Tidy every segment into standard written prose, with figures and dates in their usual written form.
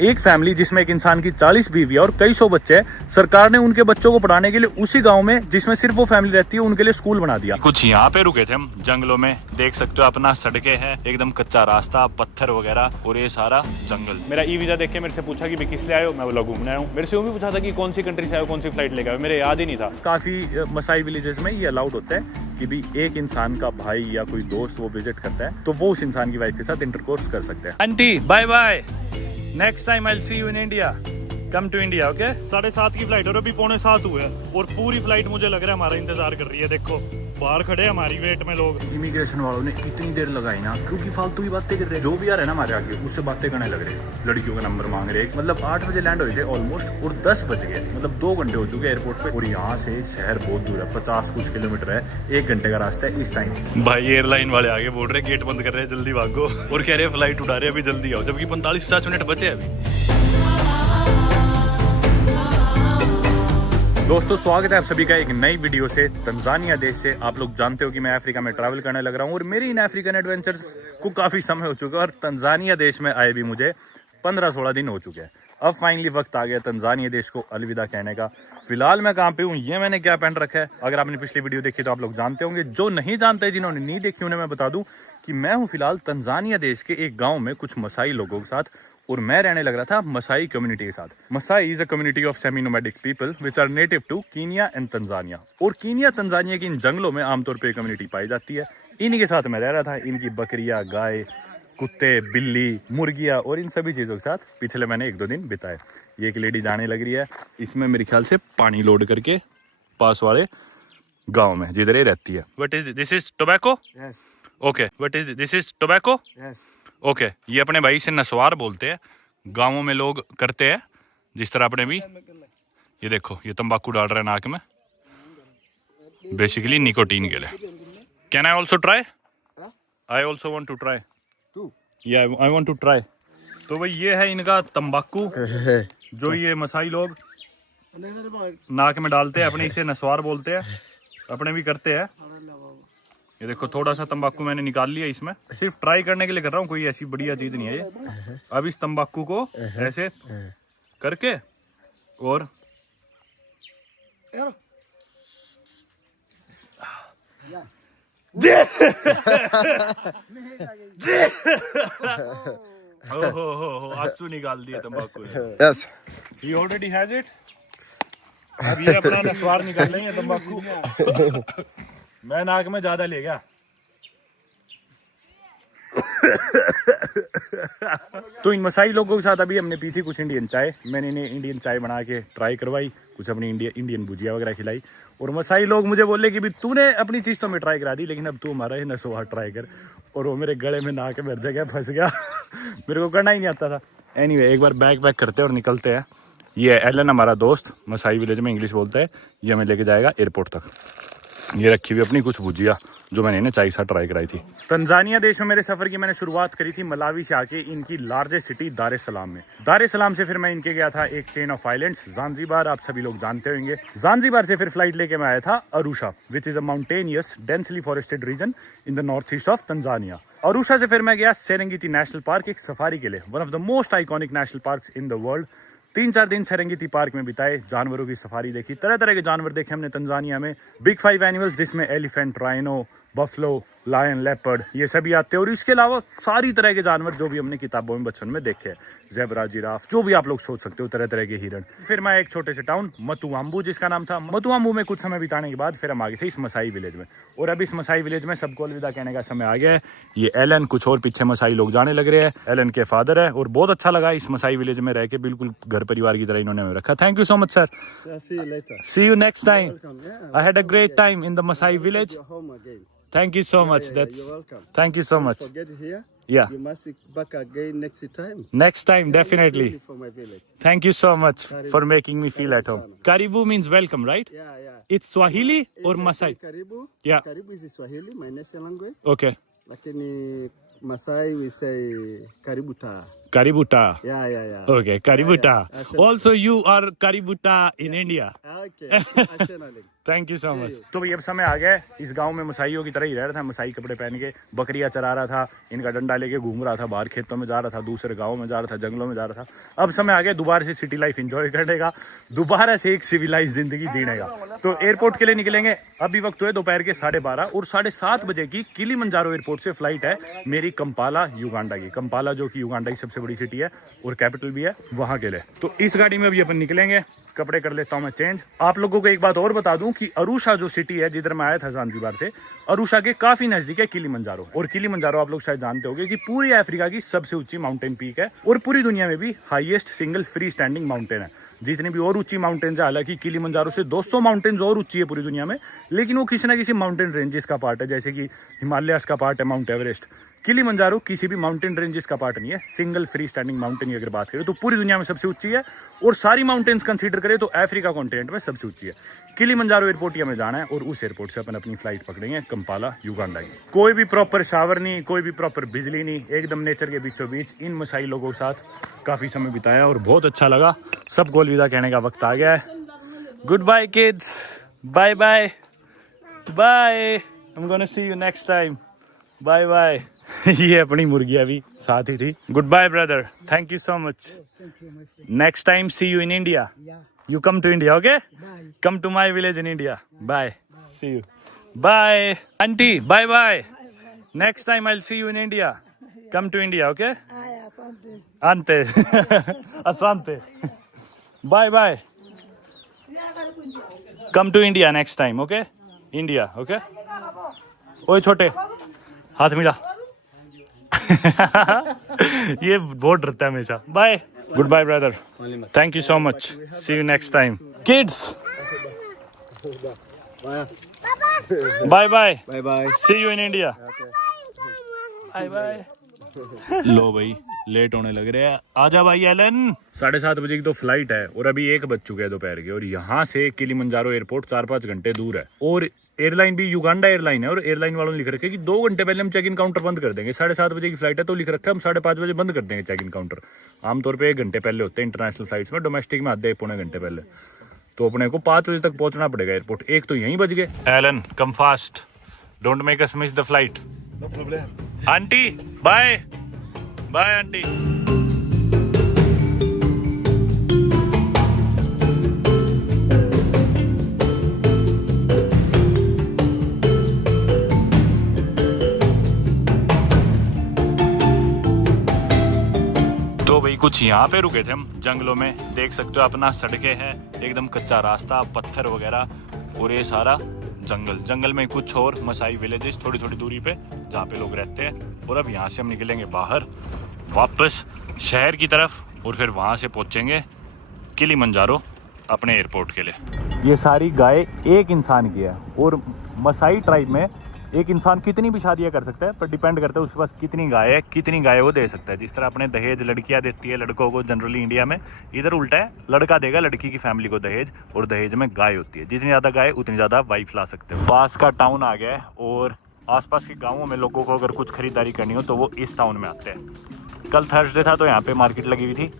एक फैमिली जिसमें एक इंसान की 40 बीवी और कई सौ बच्चे हैं, सरकार ने उनके बच्चों को पढ़ाने के लिए उसी गांव में जिसमें सिर्फ वो फैमिली रहती है उनके लिए स्कूल बना दिया। कुछ यहाँ पे रुके थे हम जंगलों में, देख सकते हो अपना सड़कें हैं, एकदम कच्चा रास्ता, पत्थर वगैरह और ये सारा जंगल। मेरा ई वीजा देख के मेरे से पूछा कि भाई किस लिए आए हो, मैं बोला घूमने आया हूँ। मेरे से वो भी पूछा था कि कौन सी कंट्री से आए हो, कौन सी फ्लाइट लेकर आए, मेरे याद ही नहीं था। काफी मसाई विलेजेस में ये अलाउड होता है कि भी एक इंसान का भाई या कोई दोस्त वो विजिट करता है तो वो उस इंसान की वाइफ के साथ इंटरकोर्स कर सकते हैं। Aunty bye bye, next time I will see you in India, come to India. Okay 7:30 की फ्लाइट और अभी 6:45 हुए और पूरी फ्लाइट मुझे लग रहा है हमारा इंतजार कर रही है। देखो बाहर खड़े हैं हमारी वेट में लोग। इमिग्रेशन वालों ने इतनी देर लगाई ना, क्योंकि फालतू की बातें कर रहे हैं। जो भी आ रहे हैं ना हमारे आगे उससे बातें करने लग रहे हैं, लड़कियों का नंबर मांग रहे हैं। मतलब 8 बजे लैंड हुए थे ऑलमोस्ट और 10 बज गए, मतलब 2 घंटे हो चुके एयरपोर्ट पे। और यहाँ से शहर बहुत दूर है, 50 कुछ किलोमीटर है, 1 घंटे का रास्ता है इस टाइम। भाई एयरलाइन वाले आगे बोल रहे गेट बंद कर रहे हैं, जल्दी भागो, और कह रहे हैं फ्लाइट उड़ा रहे हैं अभी जल्दी आओ, जबकि 45-50 मिनट बचे हैं अभी। दोस्तों स्वागत है आप सभी का एक नई वीडियो से तंजानिया देश से। आप लोग जानते हो कि मैं अफ्रीका में ट्रैवल करने लग रहा हूँ और मेरी इन अफ्रीकन एडवेंचर्स को काफ़ी समय हो चुका है और तंजानिया देश में आए भी मुझे 15-16 दिन हो चुके हैं। अब फाइनली वक्त आ गया तंजानिया देश को अलविदा कहने का। फिलहाल मैं कहाँ पे हूँ, ये मैंने क्या पहन रखा है, अगर आपने पिछली वीडियो देखी तो आप लोग जानते होंगे। जो नहीं जानते, जिन्होंने नहीं देखी उन्हें मैं बता दूं कि मैं हूँ फिलहाल तंजानिया देश के एक गाँव में कुछ मसाई लोगों के साथ, और मैं रहने लग रहा था मसाई कम्युनिटी के साथ। Maasai is a community of semi nomadic people which are native to Kenya and Tanzania. और कीनिया तंजानिया के इन जंगलों में आमतौर पे कम्युनिटी पाई जाती है। इन्हीं के साथ मैं रह रहा था। इनकी बकरियां, गाय, कुत्ते, बिल्ली, मुर्गियां और इन सभी चीजों के साथ पिछले मैंने 1-2 दिन बिताए। ये एक लेडी जाने लग रही है, इसमें मेरे ख्याल से पानी लोड करके पास वाले गाँव में जिधर ये रहती है। What is this is tobacco? Okay, what is this is tobacco? Okay ये अपने भाई से नस्वार बोलते हैं, गांवों में लोग करते हैं जिस तरह अपने भी। ये देखो ये तंबाकू डाल रहे हैं नाक में, बेसिकली निकोटीन के लिए। Can I also try? I also want to try. या आई वांट टू ट्राई। तो भाई ये है इनका तंबाकू जो ये मसाई लोग नाक में डालते हैं, अपने इसे नस्वार बोलते हैं, अपने भी करते हैं। ये देखो थोड़ा सा तंबाकू मैंने निकाल लिया, इसमें सिर्फ ट्राई करने के लिए कर रहा हूँ, कोई ऐसी बढ़िया चीज नहीं है ये। अब इस तंबाकू को ऐसे करके और हो आंसू निकाल दिए तंबाकू। Yes. He already has it. अब ये अपना नस्वार निकाल लेंगे तंबाकू। मैं नाक में ज्यादा ले गया। तो इन मसाई लोगों के साथ अभी हमने पी थी कुछ इंडियन चाय। मैंने इन्हें इंडियन चाय बना के ट्राई करवाई, कुछ अपनी इंडियन भुजिया वगैरह खिलाई। और मसाई लोग मुझे बोले कि भी तूने अपनी चीज तो मैं ट्राई करा दी, लेकिन अब तू हमारा ही नस्वार ट्राई कर। और वो मेरे गले में नाक में जगह फंस गया। मेरे को करना ही नहीं आता था। एनीवे एक बार बैग पैक करते हैं और निकलते हैं। ये एलन हमारा दोस्त, मसाई विलेज में इंग्लिश बोलता है, ये हमें लेके जाएगा एयरपोर्ट तक। ये रखी हुई अपनी कुछ भुजिया जो मैंने इन्हें चाय साथ ट्राई कराई थी। तंजानिया देश में मेरे सफर की मैंने शुरुआत करी थी मलावी से आके इनकी लार्जेस्ट सिटी दार एस सलाम में। दार एस सलाम से फिर मैं इनके गया था एक चेन ऑफ आइलैंड्स ज़ांज़ीबार, आप सभी लोग जानते होंगे। ज़ांज़ीबार से फिर फ्लाइट लेके मैं आया था Arusha, which is a mountainous densely forested region in the north east of Tanzania. Arusha से फिर मैं गया सेरेंगेटी नेशनल पार्क, एक सफारी के लिए, one of the most iconic national park in the world. 3-4 दिन सेरेंगेटी पार्क में बिताए, जानवरों की सफारी देखी, तरह तरह के जानवर देखे हमने तंजानिया में। बिग 5 एनिमल्स जिसमें elephant, rhino, buffalo, lion, leopard ये सभी आते हैं। और इसके अलावा सारी तरह के जानवर जो भी हमने किताबों में बचपन में देखे हैं, ज़ेब्रा, जिराफ, जो भी आप लोग सोच सकते हो, तरह तरह के हिरण। फिर मैं एक छोटे से टाउन मतुआम्बू जिसका नाम था, मतुआम्बू में कुछ समय बिताने के बाद फिर हम आ गए थे इस मसाई विलेज में। और अब इस मसाई विलेज में सबको अलविदा कहने का समय आ गया है। ये एलन, कुछ और पीछे मसाई लोग जाने लग रहे हैं। एलन के फादर है और बहुत अच्छा लगा इस मसाई विलेज में रह के, बिल्कुल घर परिवार की तरह इन्होंने रखा। Thank you so much sir, see you next time. I had a great time in the Maasai village. Thank you so much. Yeah, That's you're welcome. thank you so much. Forget here. Yeah. You must back again next time. Next time, definitely. For my village. Thank you so much Karibu. for making me feel at home. Sana. Karibu means welcome, right? Yeah, yeah. It's Swahili or It's Masai? Karibu. Yeah. Karibu is Swahili, my national language. Okay. Lakini Masai we say Kaributa. Kaributa. Yeah, yeah, yeah. Okay, Kaributa. Yeah, yeah. Also, you are Kaributa in India. Okay. Ashenale. Thank you so much. तो भाई अब समय आ गया है, इस गांव में मसाइयों की तरह ही रह रहा था, मसाई कपड़े पहन के बकरियां चरा रहा था, इनका डंडा लेके घूम रहा था, बाहर खेतों में जा रहा था, दूसरे गाँव में जा रहा था, जंगलों में जा रहा था। अब समय आ गया दोबारा से सिटी लाइफ एंजॉय करने का, दोबारा से एक सिविलाइज जिंदगी जीने का। तो एयरपोर्ट के लिए निकलेंगे। अभी वक्त हुए दोपहर के 12:30 और 7:30 बजे की किलीमंजारो एयरपोर्ट से फ्लाइट है मेरी कंपाला युगांडा की। कंपाला जो कि युगांडा की सबसे बड़ी सिटी है और कैपिटल भी है, वहां के लिए। तो इस गाड़ी में अभी अपन निकलेंगे। कपड़े कर लेता हूं मैं चेंज। आप लोगों को एक बात और बता दूं कि अरुषा जो सिटी है जिधर मैं आया था ज़ांज़ीबार से, अरुषा के काफी नजदीक है किलीमंजारो। और किलीमंजारो आप लोग शायद जानते होंगे कि पूरी अफ्रीका की सबसे ऊंची माउंटेन पीक है और पूरी दुनिया में भी highest single free standing mountain है। जितनी भी और ऊंची माउंटेन है, हालांकि किलीमंजारो से 200 माउंटेन्स और ऊंची है पूरी दुनिया में, लेकिन वो किसी ना किसी माउंटेन रेंजेस का पार्ट है, जैसे कि हिमालयस का पार्ट है माउंट एवरेस्ट। किलीमंजारो किसी भी माउंटेन रेंजेस का पार्ट नहीं है, सिंगल फ्री स्टैंडिंग माउंटेन की अगर बात करें तो पूरी दुनिया में सबसे ऊंची है और सारी माउंटेन्स कंसीडर करें तो अफ्रीका कॉन्टिनेंट में सबसे ऊंची है। किलीमंजारो एयरपोर्ट ही हमें जाना है और उस एयरपोर्ट से अपन अपनी फ्लाइट पकड़ेंगे कंपाला युगांडा की। कोई भी प्रॉपर शावर नहीं, कोई भी प्रॉपर बिजली नहीं, एकदम नेचर के बीचों बीच इन मसाई लोगों के साथ काफी समय बिताया और बहुत अच्छा लगा। सबको अलविदा कहने का वक्त आ गया है। Goodbye kids, bye bye bye, I am gonna see you next time, bye bye. ये अपनी मुर्गियां भी साथ ही थी। Good bye brother, thank you so much, next time see you in India, you come to India, okay? Bye. Come to my village in India. Bye. See you. Bye. Auntie, bye bye. Next time I'll see you in India. Come to India, okay? Ante. Asante. Bye bye. Come to India next time, okay? India, okay? ओए छोटे, हाथ मिला। ये बहुत डरता है हमेशा। Bye. Good bye brother, thank you so much, see you next time. Kids bye bye bye bye, see you in India, bye bye. लो भाई लेट होने लग रहे हैं, आजा भाई एलन। 7:30 बजे की तो फ्लाइट है और अभी 1 बज चुके हैं दोपहर के, और यहाँ से किलीमंजारो एयरपोर्ट 4-5 घंटे दूर है। और एयरलाइन भी युगांडा एयरलाइन है और एयरलाइन वालों ने लिख रखा है कि 2 घंटे पहले हम चेक इन काउंटर बंद कर देंगे। 7:30 बजे की फ्लाइट है तो लिख रखा है हम 5:30 बजे बंद कर देंगे चेक इन काउंटर। आमतौर पे 1 घंटे पहले होते हैं इंटरनेशनल फ्लाइट्स में, डोमेस्टिक में आधे पौने घंटे पहले। तो अपने को 5 बजे तक पहुंचना पड़ेगा एयरपोर्ट। 1 तो यहीं बज गए। Alan come fast, don't make us miss the flight. No problem. Aunty bye bye aunty. तो भाई कुछ यहाँ पे रुके थे हम जंगलों में, देख सकते हो अपना सड़कें हैं, एकदम कच्चा रास्ता, पत्थर वगैरह और ये सारा जंगल। जंगल में कुछ और मसाई विलेजेस थोड़ी थोड़ी दूरी पे जहाँ पे लोग रहते हैं। और अब यहाँ से हम निकलेंगे बाहर वापस शहर की तरफ और फिर वहाँ से पहुँचेंगे किलीमंजारो अपने एयरपोर्ट के लिए। ये सारी गाय एक इंसान की है और मसाई ट्राइब में एक इंसान कितनी भी शादियाँ कर सकता है, पर डिपेंड करता है उसके पास कितनी गाय है, कितनी गाय वो दे सकता है। जिस तरह अपने दहेज लड़कियाँ देती है लड़कों को जनरली इंडिया में, इधर उल्टा है, लड़का देगा लड़की की फैमिली को दहेज और दहेज में गाय होती है। जितनी ज़्यादा गाय उतनी ज़्यादा वाइफ ला सकते हो। पास का टाउन आ गया है और आसपास के गाँवों में लोगों को अगर कुछ खरीदारी करनी हो तो वो इस टाउन में आते हैं। कल थर्सडे था तो यहाँ पे मार्केट लगी हुई थी,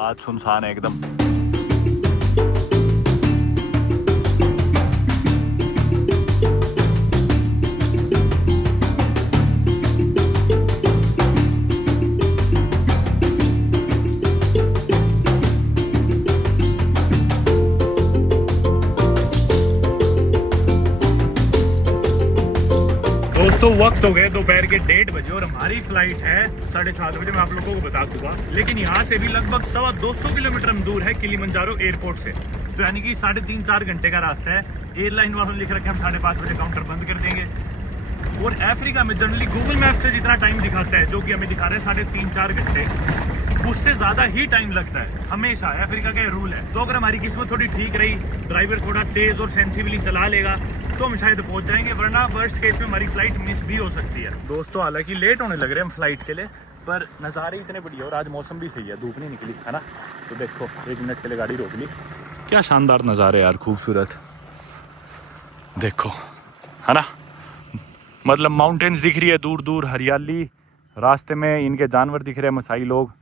आज सुनसान है एकदम। दोस्तों वक्त हो गए दोपहर के 1:30 बजे और हमारी फ्लाइट है 7:30 बजे, मैं आप लोगों को बता चुका। लेकिन यहाँ से भी लगभग 250 किलोमीटर दूर है किलीमंजारो एयरपोर्ट से, तो यानी कि 3.5-4 घंटे का रास्ता है। एयरलाइन वालों ने लिख रखे हम 5:30 बजे काउंटर बंद कर देंगे। और अफ्रीका में जनरली गूगल मैप से जितना टाइम दिखाता है, जो कि हमें दिखा रहे हैं 3.5-4 घंटे, उससे ज़्यादा ही टाइम लगता है हमेशा। अफ्रीका का ये रूल है। तो अगर हमारी किस्मत थोड़ी ठीक रही, ड्राइवर थोड़ा तेज़ और सेंसिबली चला लेगा तो हम शायद पहुंच जाएंगे, वरना वर्स्ट केस में हमारी फ्लाइट मिस भी हो सकती है। दोस्तों हालांकि लेट होने लग रहे हैं हम फ्लाइट के लिए, पर नज़ारे इतने बढ़िया और आज मौसम भी सही है, धूप नहीं निकली है ना। तो देखो 1 मिनट के लिए गाड़ी रोक ली, क्या शानदार नज़ारे यार, खूबसूरत देखो है ना। मतलब माउंटेन्स दिख रही है दूर दूर, हरियाली, रास्ते में इनके जानवर दिख रहे हैं, मसाई लोग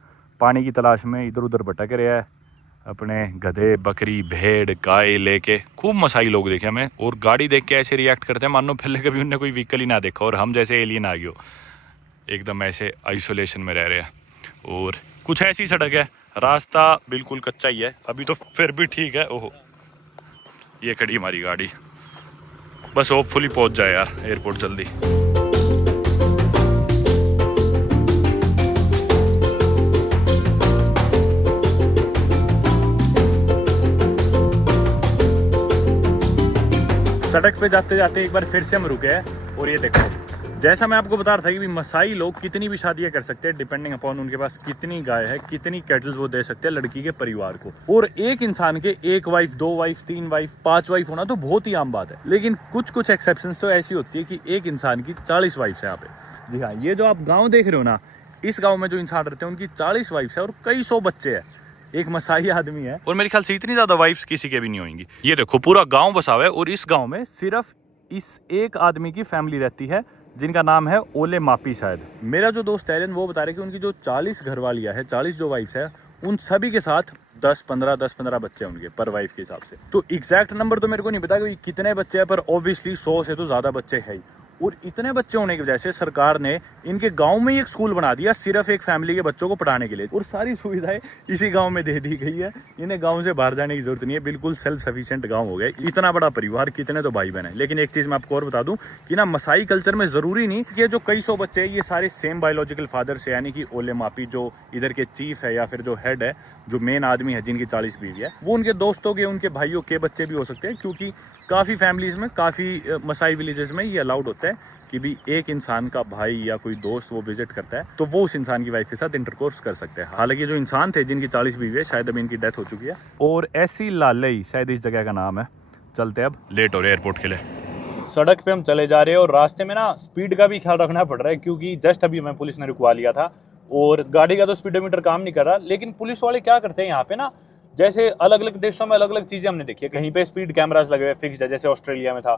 पानी की तलाश में इधर उधर भटक रहे हैं। अपने गधे बकरी भेड़ गाय लेके खूब मसाई लोग देखे हमें, और गाड़ी देख के ऐसे रिएक्ट करते हैं मानो पहले कभी उनने कोई व्हीकल ही ना देखा और हम जैसे एलियन आ गए हो, एकदम ऐसे आइसोलेशन में रह रहे हैं। और कुछ ऐसी सड़क है, रास्ता बिल्कुल कच्चा ही है अभी तो, फिर भी ठीक है। ओहो ये खड़ी हमारी गाड़ी, बस होपफुली पहुंच जाए यार एयरपोर्ट जल्दी। सड़क पे जाते जाते एक बार फिर से हम रुके हैं, और ये देखो जैसा मैं आपको बता रहा था कि मसाई लोग कितनी भी शादियां कर सकते हैं डिपेंडिंग अपॉन उनके पास कितनी गाय है, कितनी कैटल वो दे सकते हैं लड़की के परिवार को। और एक इंसान के 1 वाइफ 2 वाइफ 3 वाइफ 5 वाइफ होना तो बहुत ही आम बात है, लेकिन कुछ कुछ एक्सेप्शंस तो ऐसी होती है कि एक इंसान की 40 वाइफ है यहाँ पे। जी हाँ, ये जो आप गाँव देख रहे हो ना, इस गाँव में जो इंसान रहते हैं उनकी 40 वाइफ है और कई 100 बच्चे हैं। एक मसाई आदमी है और मेरे ख्याल से इतनी ज्यादा वाइफ्स किसी के भी नहीं होंगी। ये देखो पूरा गांव बसा हुआ है और इस गांव में सिर्फ इस एक आदमी की फैमिली रहती है जिनका नाम है ओले मापी शायद। मेरा जो दोस्त एलन वो बता रहे कि उनकी जो 40 घरवालियां है, 40 जो वाइफ्स है, उन सभी के साथ 10-15 बच्चे उनके पर वाइफ के हिसाब से। तो एग्जैक्ट नंबर तो मेरे को नहीं पता कि कितने बच्चे हैं, पर ऑब्वियसली 100 से तो ज्यादा बच्चे है ही। और इतने बच्चे होने की वजह से सरकार ने इनके गांव में ही एक स्कूल बना दिया सिर्फ एक फैमिली के बच्चों को पढ़ाने के लिए, और सारी सुविधाएं इसी गांव में दे दी गई है। इन्हें गांव से बाहर जाने की जरूरत नहीं है, बिल्कुल सेल्फ सफिशिएंट गांव हो गया। इतना बड़ा परिवार, कितने तो भाई बहन है। लेकिन एक चीज मैं आपको और बता दूं कि ना मसाई कल्चर में जरूरी नहीं कि जो कई 100 बच्चे हैं ये सारे सेम बायोलॉजिकल फादर से, यानी कि ओले मापी जो इधर के चीफ है या फिर जो हेड है, जो मेन आदमी है जिनकी 40 बीवी है, वो उनके दोस्तों के, उनके भाइयों के बच्चे भी हो सकते हैं। क्योंकि काफी फैमिलीज में, काफी मसाई विलेजेस में ये अलाउड होता है कि भी एक इंसान का भाई या कोई दोस्त वो विजिट करता है तो वो उस इंसान की वाइफ के साथ इंटरकोर्स कर सकते हैं। हालांकि जो इंसान थे जिनकी 40 बीवी है, शायद अभी इनकी डेथ हो चुकी है। और ऐसी लालई शायद इस जगह का नाम है। चलते अब, लेट हो रहे एयरपोर्ट के लिए। सड़क पे हम चले जा रहे हैं और रास्ते में ना स्पीड का भी ख्याल रखना पड़ रहा है, क्योंकि जस्ट अभी हमें पुलिस ने रुकवा लिया था और गाड़ी का तो स्पीडोमीटर काम नहीं कर रहा। लेकिन पुलिस वाले क्या करते हैं यहाँ पे ना, जैसे अलग अलग देशों में अलग अलग चीजें हमने देखी है। कहीं पे स्पीड कैमरास लगे हुए फिक्स्ड है, जैसे ऑस्ट्रेलिया में था।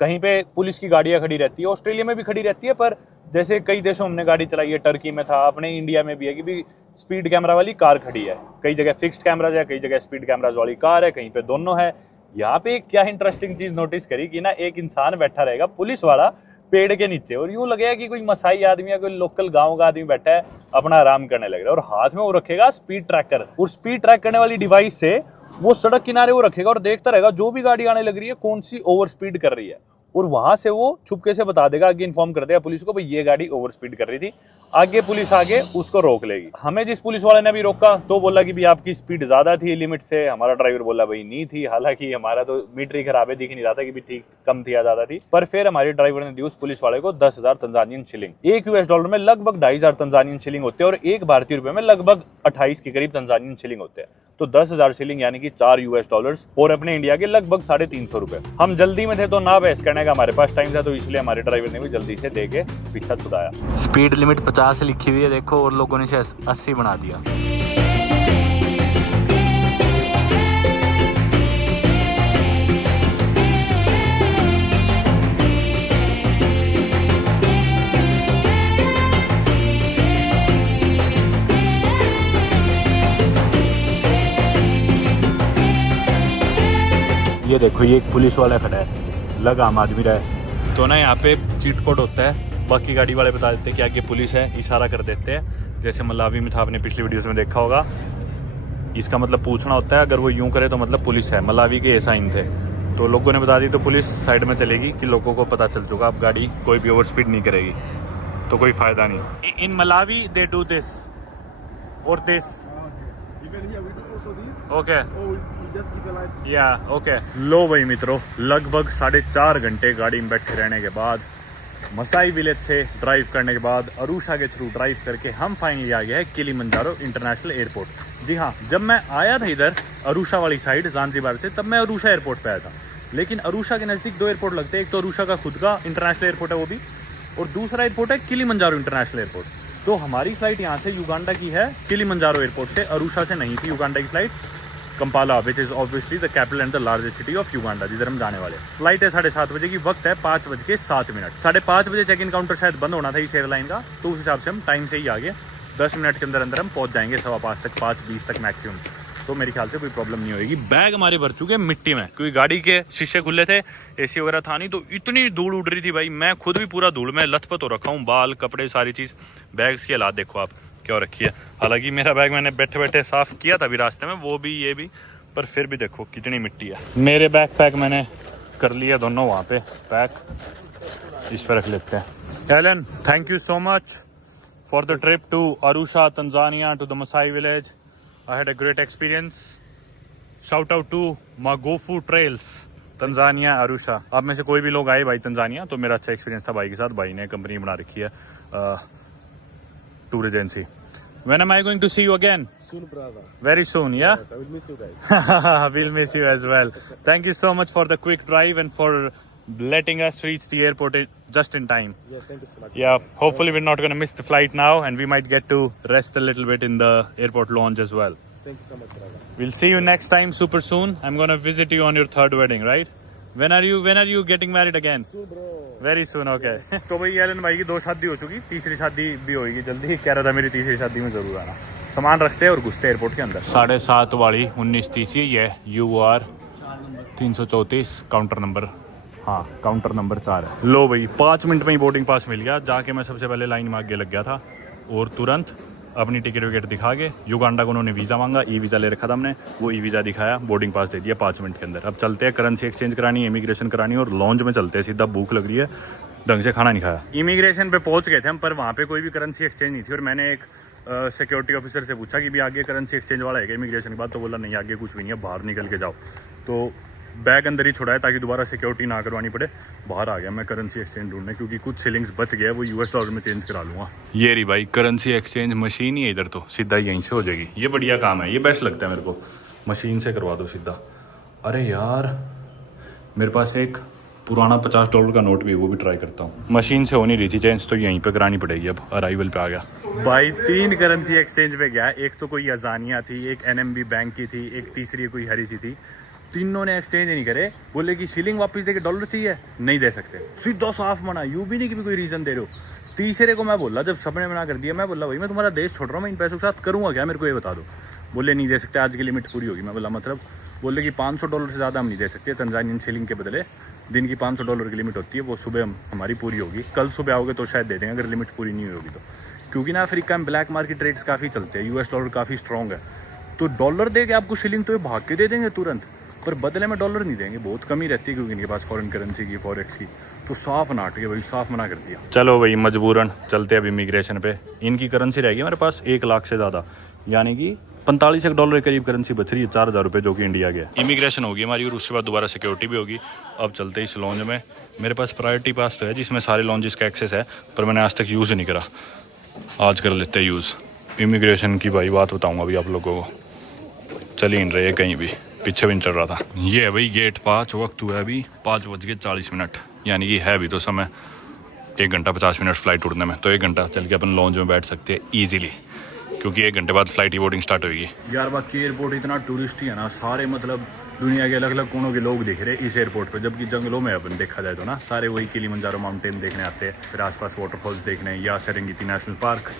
कहीं पे पुलिस की गाड़ियां खड़ी रहती है, ऑस्ट्रेलिया में भी खड़ी रहती है, पर जैसे कई देशों में हमने गाड़ी चलाई है, टर्की में था, अपने इंडिया में भी है कि भी स्पीड कैमरा वाली कार खड़ी है। कई जगह फिक्स्ड कैमराज है, कई जगह स्पीड कैमराज वाली कार है, कहीं पे दोनों है। यहाँ पे क्या इंटरेस्टिंग चीज नोटिस करी कि ना एक इंसान बैठा रहेगा पुलिस वाला पेड़ के नीचे, और यूं लगेगा कि कोई मसाई आदमी या कोई लोकल गांव का आदमी बैठा है अपना आराम करने लग रहा है, और हाथ में वो रखेगा स्पीड ट्रैकर, और स्पीड ट्रैक करने वाली डिवाइस से वो सड़क किनारे वो रखेगा और देखता रहेगा जो भी गाड़ी आने लग रही है कौन सी ओवर स्पीड कर रही है, और वहां से वो छुपके से बता देगा, आगे इन्फॉर्म कर देगा पुलिस को भाई ये गाड़ी ओवर स्पीड कर रही थी। आगे पुलिस आगे उसको रोक लेगी। हमें जिस पुलिस वाले ने भी रोका तो बोला कि भी आपकी स्पीड ज्यादा थी लिमिट से। हमारा ड्राइवर बोला भाई नहीं थी, हालांकि हमारा तो मीटर ही खराब है, दिख नहीं रहा था कि भी ठीक कम थी या ज्यादा थी। पर फिर हमारे ड्राइवर ने दी उस पुलिस वाले को 10,000 तंजानियन शिलिंग। एक $1 में लगभग 2,500 तंजानियन शिलिंग होते हैं, और एक भारतीय रुपए में लगभग 28 के करीब तंजानियन शिलिंग होते हैं। तो 10,000 शिलिंग यानी कि $4 और अपने इंडिया के लगभग 350 रुपए। हम जल्दी में थे तो ना बहस करने का हमारे पास टाइम था, तो इसलिए हमारे ड्राइवर ने भी जल्दी से दे के पीछा छुड़ाया। स्पीड लिमिट 50 लिखी हुई है देखो, और लोगों ने इसे 80 बना दिया। ये देखो ये एक पुलिस वाला खड़ा है, लगाम आदमी रहा तो ना यहाँ पे चीट कोड होता है। बाकी गाड़ी वाले बता देते हैं कि आगे पुलिस है, इशारा कर देते हैं। जैसे मलावी में था, आपने पिछली वीडियोस में देखा होगा। इसका मतलब पूछना होता है, अगर वो यूं करे तो मतलब पुलिस है। मलावी के ये साइन थे तो लोगों ने बता दी तो पुलिस साइड में चलेगी कि लोगों को पता चल चुका अब गाड़ी कोई भी ओवर स्पीड नहीं करेगी, तो कोई फायदा नहीं। इन मलावी दे डू दिस और दिस। ओके या ओके। लो भाई मित्रों, लगभग 4.5 घंटे गाड़ी में बैठे रहने के बाद, मसाई विलेज से ड्राइव करने के बाद, अरुषा के थ्रू ड्राइव करके हम फाइनली आ गए हैं किलीमंजारो इंटरनेशनल एयरपोर्ट। जी हाँ, जब मैं आया था इधर अरुषा वाली साइड ज़ांज़ीबार से, तब मैं अरुषा एयरपोर्ट पे आया था। लेकिन अरुषा के नज़दीक 2 एयरपोर्ट लगते हैं, एक तो अरुषा का खुद का इंटरनेशनल एयरपोर्ट है वो भी, और दूसरा एयरपोर्ट है किलीमंजारो इंटरनेशनल एयरपोर्ट। तो हमारी फ्लाइट यहाँ से युगांडा की है, किलीमंजारो एयरपोर्ट से, अरुषा से नहीं थी युगांडा की flight. Kampala which is obviously the capital and the largest city of Uganda, जिधर हम जाने वाले। फ्लाइट है 7:30 बजे की, वक्त है 5:07। 5:30 बजे चेक इन काउंटर शायद बंद होना था इस एयरलाइन का, तो उस हिसाब से हम टाइम से ही आ गए। 10 मिनट के अंदर अंदर हम पहुंच जाएंगे 5:15 तक, 5:20 तक मैक्सिमम। तो मेरे ख्याल से कोई प्रॉब्लम नहीं होगी। बैग हमारे भर चुके हैं मिट्टी में, क्योंकि गाड़ी के शीशे खुले थे, एसी वगैरह था नहीं, तो इतनी धूल उड़ रही थी भाई, मैं खुद भी पूरा धूल में लथपथ हो रखा हूँ, बाल कपड़े सारी चीज़। बैग्स की हालात देखो आप क्या रखी है। हालांकि मेरा बैग मैंने बैठे बैठे साफ किया था अभी रास्ते में, वो भी ये भी, पर फिर भी देखो कितनी मिट्टी है। मेरे बैग पैक मैंने कर लिया दोनों वहाँ पे पैक, इस पर रख लेते हैं। Alan, thank you so much for the trip to Arusha Tanzania to the Maasai village. I had a great experience. Shout out to Magofu trails Tanzania Arusha. आप में से कोई भी लोग आए भाई तंजानिया तो मेरा अच्छा एक्सपीरियंस था भाई के साथ। भाई ने कंपनी बना रखी है tour agency. When am I going to see you again? Soon, brother. Very soon, yeah? Yes, I will miss you guys. We'll miss you as well. Thank you so much for the quick drive and for letting us reach the airport just in time. Yeah, thank you so much. Yeah, hopefully we're not going to miss the flight now and we might get to rest a little bit in the airport lounge as well. Thank you so much, brother. We'll see you next time super soon. I'm going to visit you on your third wedding, right? When are you getting married again? Soon, bro. Very soon okay. तो भाई Elon भाई की 2 शादी हो चुकी, तीसरी शादी भी होगी जल्दी। कह रहा था मेरी तीसरी शादी में जरूर आना। सामान रखते हैं और घुसते एयरपोर्ट के अंदर। 7:30 वाली 1930 ही है, UR 334 काउंटर नंबर, हाँ काउंटर नंबर 4 है। लो भाई 5 मिनट में ही बोर्डिंग पास मिल गया। जाके मैं सबसे पहले लाइन में आगे लग गया था और तुरंत अपनी टिकट विकेट दिखा के, युगांडा को उन्होंने वीज़ा मांगा, ई वीज़ा ले रखा था हमने, वो ई वीज़ा दिखाया, बोर्डिंग पास दे दिया 5 मिनट के अंदर। अब चलते हैं, करेंसी एक्सचेंज करानी है, इमिग्रेशन करानी है और लॉन्च में चलते हैं सीधा। भूख लग रही है, ढंग से खाना नहीं खाया। इमिग्रेशन पे पहुंच गए थे हम, पर वहाँ पे कोई भी करेंसी एक्सचेंज नहीं थी और मैंने एक सिक्योरिटी ऑफिसर से पूछा कि भी आगे करेंसी एक्सचेंज वाला है क्या इमिग्रेशन के बाद, तो बोला नहीं आगे कुछ भी नहीं है, बाहर निकल के जाओ। तो बैग अंदर ही छोड़ा है ताकि दोबारा सिक्योरिटी ना करवानी पड़े। बाहर आ गया मैं करेंसी एक्सचेंज ढूंढने, क्योंकि कुछ सिलिंग्स बच गया, वो US डॉलर में चेंज करा लूँगा। ये रही भाई करेंसी एक्सचेंज मशीन ही है इधर, तो सीधा यहीं से हो जाएगी। ये बढ़िया काम है, ये बेस्ट लगता है मेरे को, मशीन से करवा दो सीधा। अरे यार मेरे पास एक पुराना $50 का नोट भी है, वो भी ट्राई करता हूँ। मशीन से हो नहीं रही थी चेंज, तो यहीं पे करानी पड़ेगी। अब अराइवल पे आ गया भाई। 3 करेंसी एक्सचेंज पे गया, एक तो कोई अजानिया थी, एक NMB बैंक की थी, एक तीसरी कोई हरी सी थी। तीनों ने एक्सचेंज नहीं करे। बोले कि सीलिंग वापस दे के डॉलर चाहिए, नहीं दे सकते, सीधा साफ मना, यूँ भी नहीं कि भी कोई रीजन दे रहे हो। तीसरे को मैं बोला, जब सबने मना कर दिया, मैं बोला भाई मैं तुम्हारा देश छोड़ रहा हूँ, मैं इन पैसों के साथ करूँगा क्या, मेरे को ये बता दो। बोले नहीं दे सकते, आज की लिमिट पूरी होगी। मैं बोला मतलब? बोले कि $500 से ज़्यादा हम नहीं दे सकते, तंजानियन शिलिंग के बदले दिन की $500 की लिमिट होती है, वो सुबह हमारी पूरी होगी। कल सुबह आओगे तो शायद दे देंगे, अगर लिमिट पूरी नहीं होगी तो। क्योंकि ना अफ्रीका में ब्लैक मार्केट रेट्स काफ़ी चलते हैं, US डॉलर काफ़ी स्ट्रॉन्ग है, तो डॉलर दे के आपको शिलिंग तो ये भाग के दे देंगे तुरंत, पर बदले में डॉलर नहीं देंगे। बहुत कमी रहती है क्योंकि इनके पास फॉरेन करेंसी की, फॉरेक्स की। तो साफ नाट के भाई, साफ मना कर दिया। चलो भाई मजबूरन चलते अब इमिग्रेशन पे। इनकी करेंसी रहेगी मेरे पास 1 लाख से ज़्यादा, यानी कि $45 के करीब करेंसी बच रही है, 4000 रुपये, जो कि इंडिया के। इमिग्रेशन होगी हमारी और उसके बाद दोबारा सिक्योरिटी भी होगी। अब चलते इस लॉन्ज में। मेरे पास प्रायोरिटी पास तो है जिसमें सारे लॉन्जेस का एक्सेस है, पर मैंने आज तक यूज़ ही नहीं करा। आज कर लेते हैं यूज़। इमिग्रेशन की भाई बात बताऊँगा अभी आप लोगों को, चल ही नहीं रहे कहीं भी, पीछे भी नहीं चल रहा था। ये है भाई गेट 5, वक्त हुआ है अभी 5:40, यानी कि है अभी तो समय 1 घंटा 50 मिनट फ्लाइट उड़ने में। तो 1 घंटा चल के अपन लॉन्ज में बैठ सकते हैं ईजिली, क्योंकि 1 घंटे बाद फ्लाइट की बोर्डिंग स्टार्ट होगी। यार बाकी एयरपोर्ट इतना टूरिस्ट ही है ना, सारे मतलब दुनिया के अलग अलग कोनों के लोग दिख रहे हैं इस एयरपोर्ट पे, जबकि जंगलों में अपन देखा जाए तो ना सारे वही किलिमंजारो माउंटेन देखने आते हैं, फिर आसपास वाटरफॉल्स देखने या सेरेंगेटी नेशनल पार्क,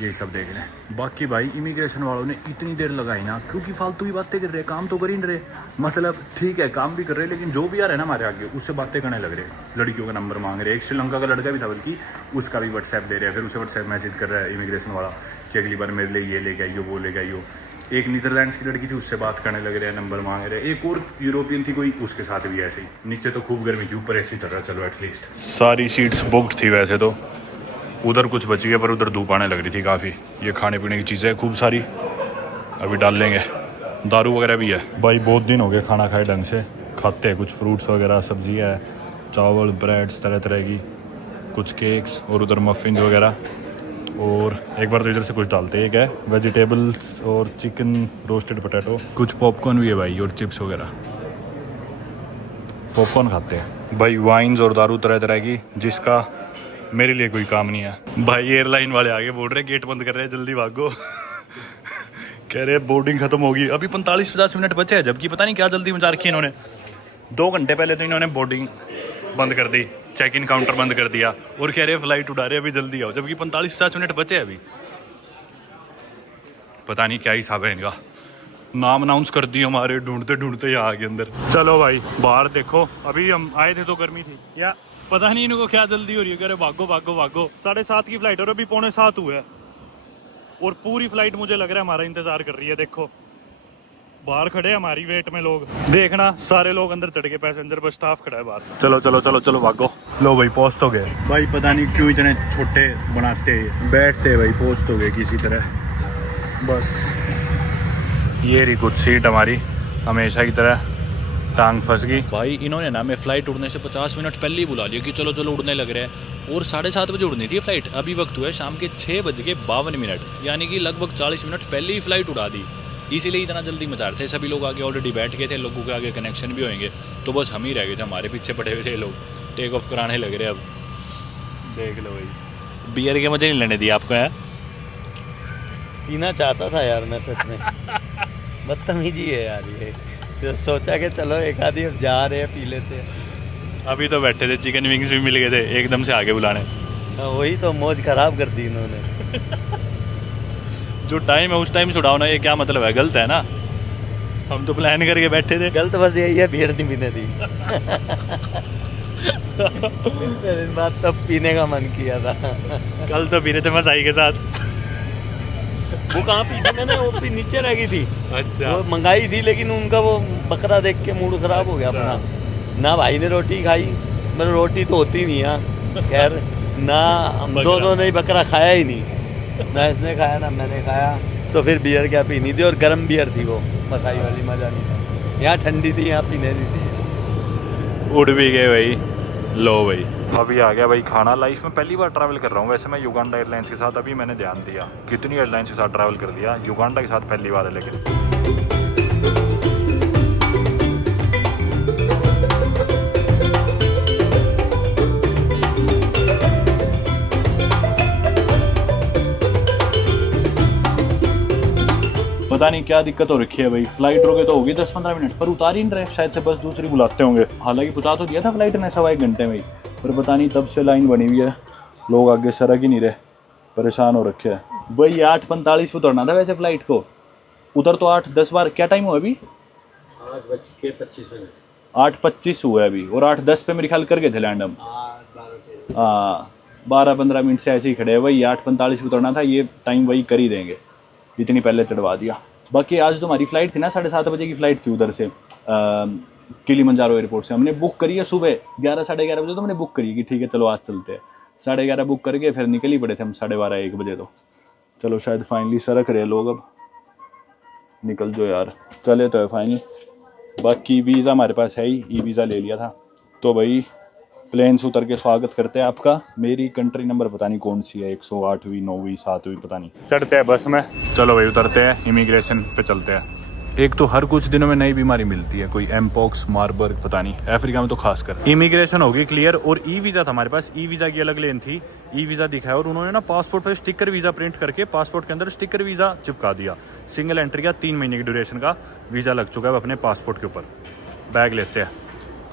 यही सब देख लें। बाकी भाई इमिग्रेशन वालों ने इतनी देर लगाई ना, क्योंकि फालतू की बातें कर रहे हैं, काम तो कर ही नहीं रहे। मतलब ठीक है काम भी कर रहे हैं, लेकिन जो भी आ रहे हैं ना हमारे आगे उससे बातें करने लग रहे हैं। लड़कियों का नंबर मांग रहे हैं, एक श्रीलंका का लड़का भी था बल्कि, उसका भी व्हाट्सएप दे रहे हैं, फिर उसे व्हाट्सएप मैसेज कर रहा है इमिग्रेशन वाला कि अगली बार मेरे लिए ये लेके आइयो, वो लेके आइयो। एक नीदरलैंड्स की लड़की थी, उससे बात करने लग रहे हैं, नंबर मांग रहे हैं। एक और यूरोपियन थी कोई, उसके साथ भी ऐसे ही। नीचे तो खूब गर्मी थी, ऊपर ऐसी तरह चलो एटलीस्ट सारी सीट्स बुक्ड थी। वैसे तो उधर कुछ बची है, पर उधर धूप आने लग रही थी काफ़ी। ये खाने पीने की चीज़ें खूब सारी अभी डाल लेंगे, दारू वगैरह भी है। भाई बहुत दिन हो गए खाना खाए ढंग से, खाते हैं कुछ फ्रूट्स वगैरह, सब्जियाँ है, चावल, ब्रेड्स तरह तरह की, कुछ केक्स और उधर मफ़िन वगैरह। और एक बार तो इधर से कुछ डालते हैं, क्या है, वेजिटेबल्स और चिकन रोस्टेड पोटैटो, कुछ पॉपकॉर्न भी है भाई और चिप्स वगैरह। पॉपकॉर्न खाते हैं भाई, वाइन्स और दारू तरह तरह की, जिसका मेरे लिए कोई काम नहीं है। भाई एयरलाइन वाले आगे बोल रहे गेट बंद कर रहे हैं, जल्दी भागो। कह रहे बोर्डिंग खत्म होगी, अभी 45-50 मिनट बचे हैं, जबकि पता नहीं क्या जल्दी मचा रखी है इन्होंने। 2 घंटे पहले तो इन्होंने बोर्डिंग बंद कर दी, चेक इन काउंटर बंद कर दिया, और कह रहे फ्लाइट उड़ा रहे अभी जल्दी आओ, जबकि 45-50 मिनट बचे हैं अभी। पता नहीं क्या हिसाब है इनका। नाम अनाउंस कर दिए हमारे, ढूंढते ढूंढते यहाँ आ गए अंदर। चलो भाई बाहर देखो, अभी हम आए थे तो गर्मी थी या पता नहीं इनको क्या जल्दी हो रही है, कह रहे भागो भागो भागो। 7:30 की फ्लाइट और अभी 6:45 हुआ है और पूरी फ्लाइट मुझे लग रहा है हमारा इंतजार कर रही है। देखो बाहर खड़े हैं हमारी वेट में लोग, देखना सारे लोग अंदर चढ़ के, पैसेंजर बस स्टाफ खड़ा है बाहर। चलो चलो चलो चलो भागो। लो भाई पोस्ट हो गए भाई, पता नहीं क्यों इतने छोटे बनाते बैठते भाई, पोस्ट हो गए किसी तरह। बस ये रही कुछ सीट हमारी, हमेशा की तरह टांग फंस गई भाई। इन्होंने ना मैं फ्लाइट उड़ने से 50 मिनट पहले ही बुला लिया कि चलो चलो उड़ने लग रहा है, और 7:30 बजे उड़नी थी फ्लाइट। अभी वक्त हुआ है शाम के 6:52, यानी कि लगभग 40 मिनट पहले ही फ्लाइट उड़ा दी। इसीलिए इतना जल्दी मचा रहे थे, सभी लोग आगे ऑलरेडी बैठ गए थे, लोगों के आगे कनेक्शन भी होंगे, तो बस हम ही रह गए थे, हमारे पीछे पड़े हुए थे लोग, टेक ऑफ कराने लग रहे। अब देख लो भाई, बियर के मजे नहीं लेने दिए आपको है? पीना चाहता था यार मैं सच में। बदतमीजी है यार ये, तो सोचा कि चलो एक आधी अब जा रहे हैं पी लेते हैं। अभी तो बैठे थे, चिकन विंग्स भी मिल गए थे, एकदम से आगे बुलाने। वही तो मौज खराब कर दी इन्होंने। जो टाइम है उस टाइम छुड़ाओ ना, ये क्या मतलब है? गलत है ना, हम तो प्लान करके बैठे थे। गलत बस यही है, बियर नहीं पीने दी। इस बात तब पीने का मन किया था। कल तो पी रहे थे मसाई के साथ। वो कहाँ पी थी मैंने, वो पी नीचे रह गई थी। अच्छा, वो मंगाई थी लेकिन उनका वो बकरा देख के मूड खराब हो गया अपना। ना भाई ने रोटी खाई, मतलब रोटी तो होती नहीं यहाँ, खैर ना हम दोनों ने बकरा खाया ही नहीं, ना इसने खाया ना मैंने खाया। तो फिर बियर क्या पीनी थी, और गर्म बियर थी वो, मसाई वाली मज़ा नहीं था। यहाँ ठंडी थी, यहाँ पीने नहीं थी। उड़ भी गए भाई। लो भाई अभी आ गया भाई खाना। लाइफ में पहली बार ट्रैवल कर रहा हूँ वैसे मैं युगांडा एयरलाइंस के साथ, अभी मैंने ध्यान दिया कितनी एयरलाइंस के साथ ट्रैवल कर दिया, युगांडा के साथ पहली बार है। लेकिन पता नहीं क्या दिक्कत हो रखी है भाई, फ्लाइट रोके तो होगी 10-15 मिनट, पर उतार ही नहीं रहे, शायद से बस दूसरी बुलाते होंगे। हालांकि पहुंचा तो दिया था फ्लाइट ने 1.25 घंटे में ही, पर पता नहीं तब से लाइन बनी हुई है, लोग आगे सरक ही नहीं रहे, परेशान हो रखे हैं भाई। 8:45 पे उतरना था वैसे फ्लाइट को, उधर तो 8:10 बार। क्या टाइम हुआ अभी? 8:25 हुआ है अभी, और 8:10 पे मेरे ख्याल कर गए थे लैंड हम। हाँ 12-15 मिनट से ऐसे ही खड़े हैं भाई। 8:45 पे उतरना था, ये टाइम वही कर ही देंगे, इतनी पहले चढ़वा दिया। बाकी आज जो हमारी फ़्लाइट थी ना, 7:30 बजे की फ़्लाइट थी उधर से, किलीमंजारो एयरपोर्ट से। हमने बुक करी है सुबह 11-11:30 बजे, तो हमने बुक करी कि ठीक है चलो आज चलते हैं। 11:30 बुक करके फिर निकल ही पड़े थे हम 12:30-1 बजे। तो चलो शायद फाइनली सरक रहे लोग, अब निकल जो यार, चले तो है फाइनल। बाकी वीज़ा हमारे पास है ही, ई वीज़ा ले लिया था। तो भाई प्लेन से उतर के स्वागत करते हैं आपका। मेरी कंट्री नंबर पता नहीं कौन सी है, 108वीं 9वीं 7वीं पता नहीं। चढ़ते हैं बस में, चलो भाई उतरते हैं, इमिग्रेशन पे चलते हैं। एक तो हर कुछ दिनों में नई बीमारी मिलती है, कोई एमपॉक्स, मार्बर्ग, पता नहीं, अफ्रीका में तो खासकर। इमिग्रेशन होगी क्लियर, और ई वीज़ा था हमारे पास। ई वीज़ा की अलग लेन थी, ई वीज़ा दिखाया और उन्होंने ना पासपोर्ट पर स्टिकर वीज़ा प्रिंट करके पासपोर्ट के अंदर स्टिकर वीज़ा चिपका दिया। सिंगल एंट्री का 3 महीने की ड्यूरेशन का वीज़ा लग चुका है अपने पासपोर्ट के ऊपर। बैग लेते हैं।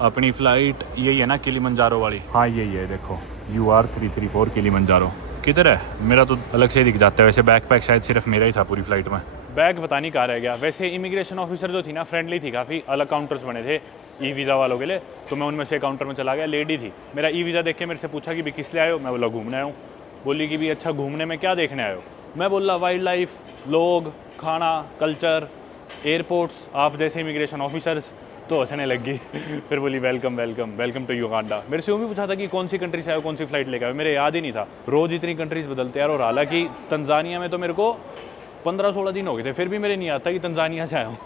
अपनी फ़्लाइट यही है ना, किलीमंजारो वाली? हाँ यही है, देखो UR334 किलीमंजारो। किधर है? मेरा तो अलग से ही दिख जाता है वैसे। बैकपैक शायद सिर्फ मेरा ही था पूरी फ्लाइट में। बैग पता नहीं कहाँ रह गया। वैसे इमिग्रेशन ऑफिसर जो थी ना, फ्रेंडली थी काफ़ी, अलग काउंटर्स बने थे ई वीज़ा वालों के लिए, तो मैं उनमें से काउंटर में चला गया। लेडी थी, मेरा ई वीज़ा देख के मेरे से पूछा कि भी किस लिए आए हो? मैं बोला घूमने आया हूँ। बोली कि भी अच्छा घूमने में क्या देखने आए हो? मैं बोला वाइल्ड लाइफ, लोग, खाना, कल्चर, एयरपोर्ट्स, आप जैसे इमिग्रेशन ऑफिसर्स। तो हंसने लग गई। फिर बोली welcome welcome welcome to Uganda. मेरे से वो भी पूछा था कि कौन सी कंट्री से आए हो, कौन सी फ्लाइट लेकर आए हो, मेरे याद ही नहीं था। रोज़ इतनी कंट्रीज बदलते यार। और हालांकि तंजानिया में तो मेरे को 15-16 दिन हो गए थे, फिर भी मेरे नहीं आता कि तंजानिया से आया हूँ।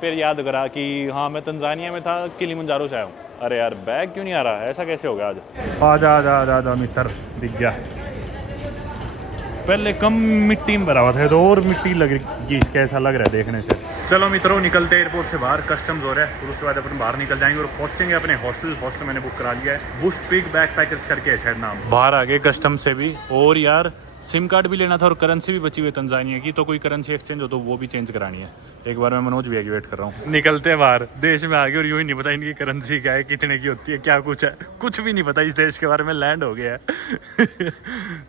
फिर याद करा कि हाँ मैं तंजानिया में था, किलीमंजारो से आया हूँ। अरे यार बैग क्यों नहीं आ रहा है, ऐसा कैसे हो गया आज? आजा मित्र, दिख गया। पहले कम मिट्टी में भरा हुआ था, तो और मिट्टी लग रही, कैसा लग रहा है देखने से। चलो मित्रों निकलते हैं एयरपोर्ट से बाहर, कस्टम्स हो रहा है, और उसके बाद अपन बाहर निकल जाएंगे और पहुंचेंगे अपने हॉस्टल। हॉस्टल मैंने बुक करा लिया है, बुश पिग बैकपैकर्स करके है शायद नाम। बाहर आ गए कस्टम से भी, और यार सिम कार्ड भी लेना था और करेंसी भी बची हुई तंजानिया की, तो कोई करेंसी एक्सचेंज हो तो वो भी चेंज करानी है। एक बार मैं मनोज भैया की वेट कर रहा हूँ। निकलते बाहर, देश में आ गए और यूँ ही नहीं पता इनकी करेंसी क्या है, कितने की होती है, क्या कुछ है, कुछ भी नहीं पता इस देश के बारे में। लैंड हो गया है।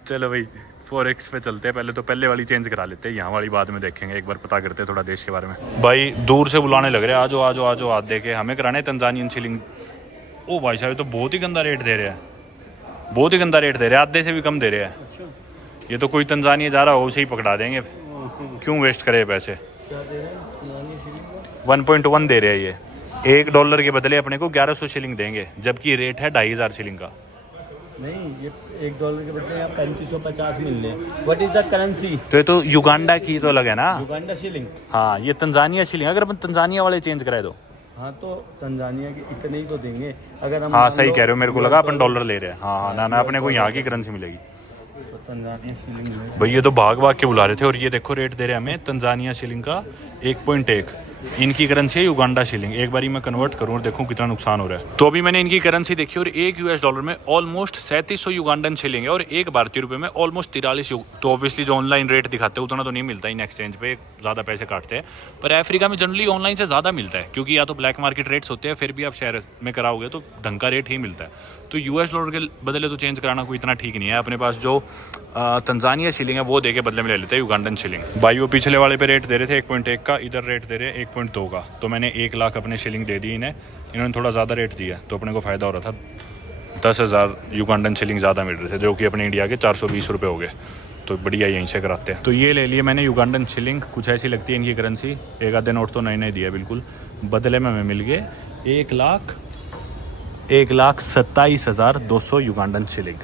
चलो भाई 4x पे चलते हैं पहले, तो पहले वाली चेंज करा लेते हैं, यहाँ वाली बाद में देखेंगे, एक बार पता करते हैं थोड़ा देश के बारे में। भाई दूर से बुलाने लग रहे हैं, आजो आजो आजो, हाथ दे के हमें कराने तंजानियन शिलिंग। ओ भाई साहब तो बहुत ही गंदा रेट दे रहे हैं, बहुत ही गंदा रेट दे रहे हैं, आधे से भी कम दे रहे हैं। ये तो कोई तंजानिया जा रहा हो उसे ही पकड़ा देंगे, क्यों वेस्ट करे पैसे। 1.1 दे रहे हैं ये, $1 के बदले अपने को 1100 शिलिंग देंगे, जबकि रेट है 2500 शिलिंग का। नहीं, ये $1 के बदले यहाँ 3550 मिल रहे हैं। What is the currency? तो ये तो युगांडा की तो अलग है ना। Uganda shilling. हाँ, ये तंजानिया शिलिंग, अगर अपन तंजानिया वाले चेंज कराए दो। हाँ, तो तंजानिया के इतने ही तो देंगे अगर हम। हाँ सही कह रहे हो, मेरे को लगा अपन डॉलर ले रहे हैं। हाँ ना ना, अपने को यहाँ की करेंसी मिलेगी। तो तंजानिया शिलिंग में भाई ये तो भाग भाग के बुला रहे थे, और ये देखो रेट दे रहे हैं हमें तंजानिया शिलिंग का 1.1, इनकी करेंसी है युगांडा शिलिंग। एक बारी मैं कन्वर्ट करूँ और देखूँ कितना नुकसान हो रहा है। तो अभी मैंने इनकी करेंसी देखी और $1 में ऑलमोस्ट 3700 युगांडन शिलिंग है, और एक भारतीय रुपये में ऑलमोस्ट 43। तो ऑब्वियसली जो ऑनलाइन रेट दिखाते हैं उतना तो नहीं मिलता, इन एक्सचेंज पे ज़्यादा पैसे काटते हैं। पर अफ्रीका में जनरली ऑनलाइन से ज़्यादा मिलता है, क्योंकि या तो ब्लैक मार्केट रेट्स होते हैं, फिर भी आप शहर में कराओगे तो ढंग का रेट ही मिलता है। तो $1 के बदले तो चेंज कराना कोई इतना ठीक नहीं है। अपने पास जो तंजानिया शिलिंग है वो दे के बदले में ले लेते हैं युगांडन शिलिंग। भाई वो पिछले वाले पे रेट दे रहे थे 1.1 का, इधर रेट दे रहे हैं 1.2 का। तो मैंने 1 लाख अपने शिलिंग दे दी इन्हें, इन्होंने थोड़ा ज़्यादा रेट दिया, तो अपने को फ़ायदा हो रहा था। 10,000 युगांडन शिलिंग ज़्यादा मिल रहे थे, जो कि अपने इंडिया के 420 रुपये हो गए। तो बढ़िया यहीं से कराते हैं। तो ये ले लिए मैंने युगांडन शिलिंग, कुछ ऐसी लगती है इनकी करेंसी। एक आधे नोट तो नए नए दिया बिल्कुल, बदले में हमें मिल गए 1,27,200 युगांडन शिलिंग।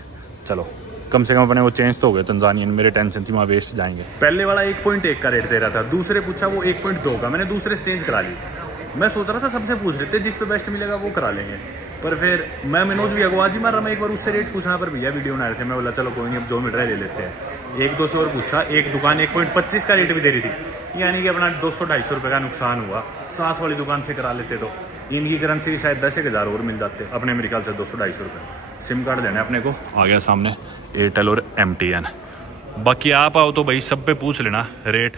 चलो कम से कम अपने वो चेंज तो हो गए तंजानियन, मेरे टेंशन थी वहाँ वेस्ट जाएंगे। पहले वाला 1.1 का रेट दे रहा था, दूसरे पूछा वो 1.2 का, मैंने दूसरे से चेंज करा ली। मैं सोच रहा था सबसे पूछ लेते, जिस पे बेस्ट मिलेगा वो करा लेंगे, पर फिर मैं मनोज भैया को आज ही मार रहा, मैं एक बार उससे रेट पूछना, पर भैया वीडियो बना रहे थे, मैं बोला चलो कोई नहीं, अब जो मिल रहा है ले लेते हैं। 1-2 से और पूछा, एक दुकान 1.25 का रेट भी दे रही थी, यानी कि अपना 200-250 रुपये का नुकसान हुआ। साथ वाली दुकान से करा लेते तो इनकी करेंसी शायद 10,000 और मिल जाते, अपने मेरे ख्याल से 200-250 रुपये। सिम कार्ड देना है अपने को, आ गया सामने एयरटेल और MTN। बाकी आप आओ तो भाई सब पे पूछ लेना रेट,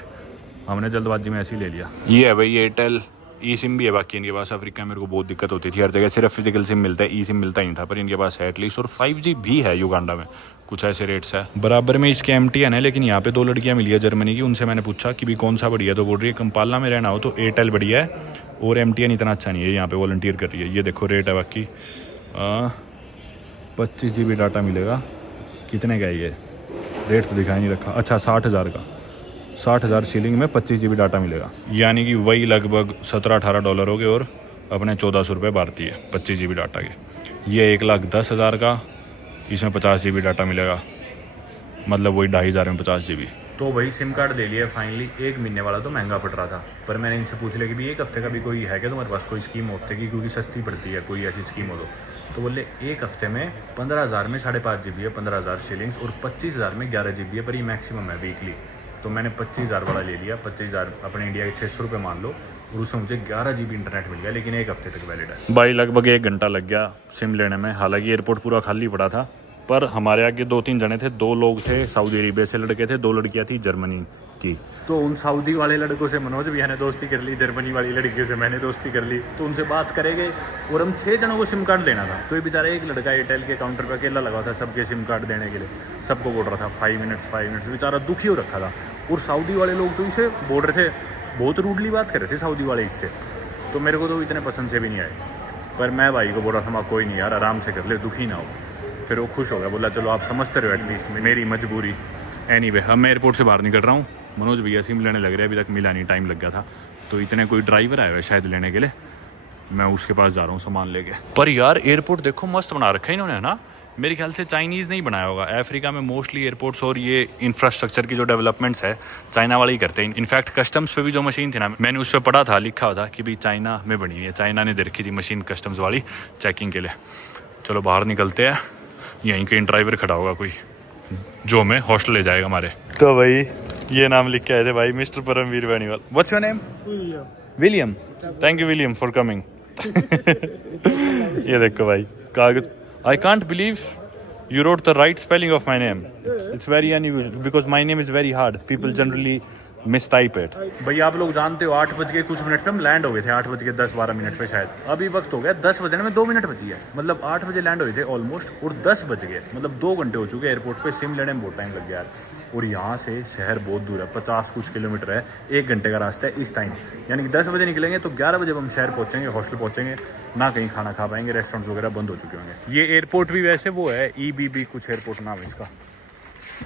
हमने जल्दबाजी में ऐसे ही ले लिया। ये है भाई एयरटेल, ई सिम भी है बाकी इनके पास। अफ्रीका में मेरे को बहुत दिक्कत होती थी, हर जगह सिर्फ फिजिकल सिम मिलता है, ई सिम मिलता ही नहीं था, पर इनके पास है एटलीस्ट। और 5G भी है युगांडा में, कुछ ऐसे रेट्स है। बराबर में इसके MTN है, लेकिन यहाँ पे 2 लड़कियाँ मिली है जर्मनी की, उनसे मैंने पूछा कि भी कौन सा बढ़िया, तो बोल रही है कंपाला में रहना हो तो एयरटेल बढ़िया है, और MTN इतना अच्छा नहीं है। यहाँ पे वॉलंटियर कर रही है। ये देखो रेट है बाकी 25 GB डाटा मिलेगा। कितने का है ये, रेट तो दिखाई नहीं रखा। अच्छा 60,000 का, 60,000 शिलिंग में 25 GB डाटा मिलेगा, यानी कि वही लगभग $17-18 हो गए, और अपने 1400 रुपये भारतीय 25 GB डाटा के। ये 1,10,000 का, इसमें 50 GB डाटा मिलेगा, मतलब वही 2,500 में 50 GB। तो भाई सिम कार्ड ले लिया फाइनली। 1 महीने वाला तो महंगा पड़ रहा था, पर मैंने इनसे पूछ लिया कि भी 1 हफ्ते का भी कोई है क्या तुम्हारे पास, कोई स्कीम हफ्ते की, क्योंकि सस्ती पड़ती है कोई ऐसी स्कीम हो तो बोले 1 हफ्ते में 15,000 में 5.5 GB है, 15,000 शिलिंग्स, और 25,000 में 11 GB है, पर ये मैक्सिमम है वीकली। तो मैंने 25,000 वाला ले लिया। 25,000 अपने इंडिया के 600 रुपये मान लो, और उसमें मुझे 11 GB इंटरनेट मिल गया, लेकिन 1 हफ्ते तक वैलिड है। भाई लगभग 1 घंटा लग गया सिम लेने में, हालांकि एयरपोर्ट पूरा खाली पड़ा था, पर हमारे आगे 2-3 जने थे। 2 लोग थे सऊदी अरेबिया से लड़के थे, 2 लड़कियाँ थी जर्मनी की। तो उन सऊदी वाले लड़कों से मनोज भैया ने दोस्ती कर ली, जर्मनी वाली लड़कियों से मैंने दोस्ती कर ली। तो उनसे बात करेंगे, और हम 6 जनों को सिम कार्ड लेना था। तो ये बेचारा एक लड़का एयरटेल के काउंटर पर अकेला लगा था सबके सिम कार्ड देने के लिए, सबको बोल रहा था 5 मिनट्स, बेचारा दुखी हो रखा था। और सऊदी वाले लोग तो इसे बोल रहे थे, बहुत रूडली बात कर रहे थे सऊदी वाले इससे, तो मेरे को तो इतने पसंद से भी नहीं आए। पर मैं भाई को बोल रहा था कोई नहीं यार, आराम से कर ले, दुखी ना हो। फिर वो खुश हो गया, बोला चलो आप समझते रहो एटलीस्ट मेरी मजबूरी। एनीवे अब मैं एयरपोर्ट से बाहर निकल रहा हूँ, मनोज भैया सिम लेने लग रहे हैं, अभी तक मिला नहीं, टाइम लग गया था। तो इतने कोई ड्राइवर आया हुआ है शायद लेने के लिए, मैं उसके पास जा रहा हूँ सामान लेके। पर यार एयरपोर्ट देखो मस्त बना रखा है इन्होंने, है ना। मेरे ख्याल से चाइनीज़ नहीं बनाया होगा। अफ्रीका में मोस्टली एयरपोर्ट्स और ये इंफ्रास्ट्रक्चर की जो डेवलपमेंट्स है चाइना वाले ही करते हैं। इनफैक्ट कस्टम्स पे भी जो मशीन थी ना, मैंने उस पर पढ़ा था, लिखा हुआ था कि भाई चाइना में बनी हुई है, चाइना ने दे रखी थी मशीन कस्टम्स वाली चेकिंग के लिए। चलो बाहर निकलते हैं, यहीं कहीं ड्राइवर खड़ा होगा कोई जो हमें हॉस्टल ले जाएगा हमारे। तो भाई ये नाम लिख के आए थे भाई, mister Paramveer Beniwal. What's your name? William. Thank you William for coming. ये देखो भाई कागज। I can't believe you wrote the right spelling of my name. It's very unusual because my name is very hard. People generally mistype it. भाई आप लोग जानते हो 8 बज के कुछ मिनट पे हम लैंड हो गए थे, 8 बज के 10-12 मिनट पे शायद। अभी वक्त हो गया 10 बजने में 2 मिनट बची है, मतलब 8 बजे लैंड हुए थे ऑलमोस्ट, और 10 बज गए, मतलब 2 घंटे हो चुके हैं एयरपोर्ट पे। सिम लेने में बहुत टाइम लग गया यार। और यहाँ से शहर बहुत दूर है, 50 कुछ किलोमीटर है, 1 घंटे का रास्ता है इस टाइम। यानी कि 10 बजे निकलेंगे तो 11 बजे हम शहर पहुँचेंगे, हॉस्टल पहुँचेंगे, ना कहीं खाना खा पाएंगे, रेस्टोरेंट वगैरह बंद हो चुके होंगे। ये एयरपोर्ट भी वैसे वो है, EBB कुछ एयरपोर्ट नाम है इसका।